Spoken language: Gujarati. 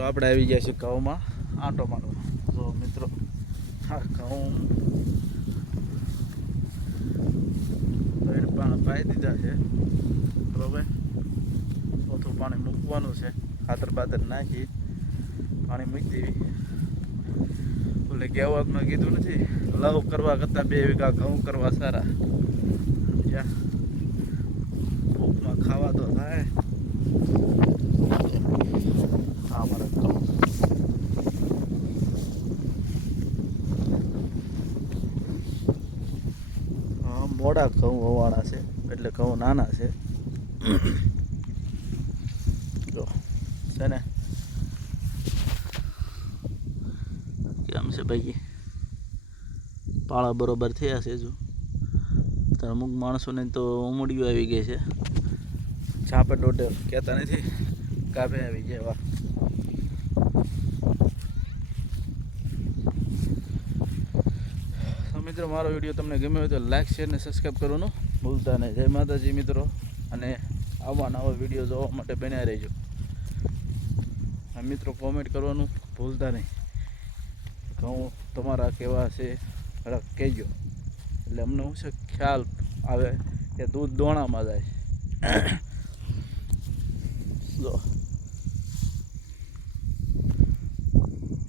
મિત્રો આપણે આવી ગયા છીએ ઘઉંમાં, આંટો મારવા. જો મિત્રો હા ઘઉં પાણી પાઈ દીધા છે. બરોબર ઓથું પાણી મૂકવાનું છે. ખાતર બાતર નાખી, પાણી મૂકી દેવી. ઓલે કહેવતમાં કીધું નથી, લવ કરવા કરતાં બે વીઘા ઘઉં કરવા સારા. ભૂખમાં ખાવા તો થાય આ મારા ઘઉં હા મોડા ઘઉં હોવાળા છે, એટલે ઘઉં નાના છે. જો, છે કેમ છે ભાઈ? પાળા બરોબર થયા છે જો તો અમુક માણસોને તો ઉમડીઓ આવી ગઈ છે. છાપે ડોટે કહેતા નથી. કાપે આવી ગયા એવા મિત્રો, મારો વીડિયો તમને ગમ્યો હોય તો લાઇક શેર ને સબસ્ક્રાઈબ કરવાનું ભૂલતા નહીં. જય માતાજી મિત્રો, અને આવા નવા વીડિયો જોવા માટે બન્યા રહેજો. અને મિત્રો કોમેન્ટ કરવાનું ભૂલતા નહીં. ઘઉં તમારા કેવા છે કહેજો. એટલે અમને શું છે, ખ્યાલ આવે કે દૂધ દોણામાં જાય.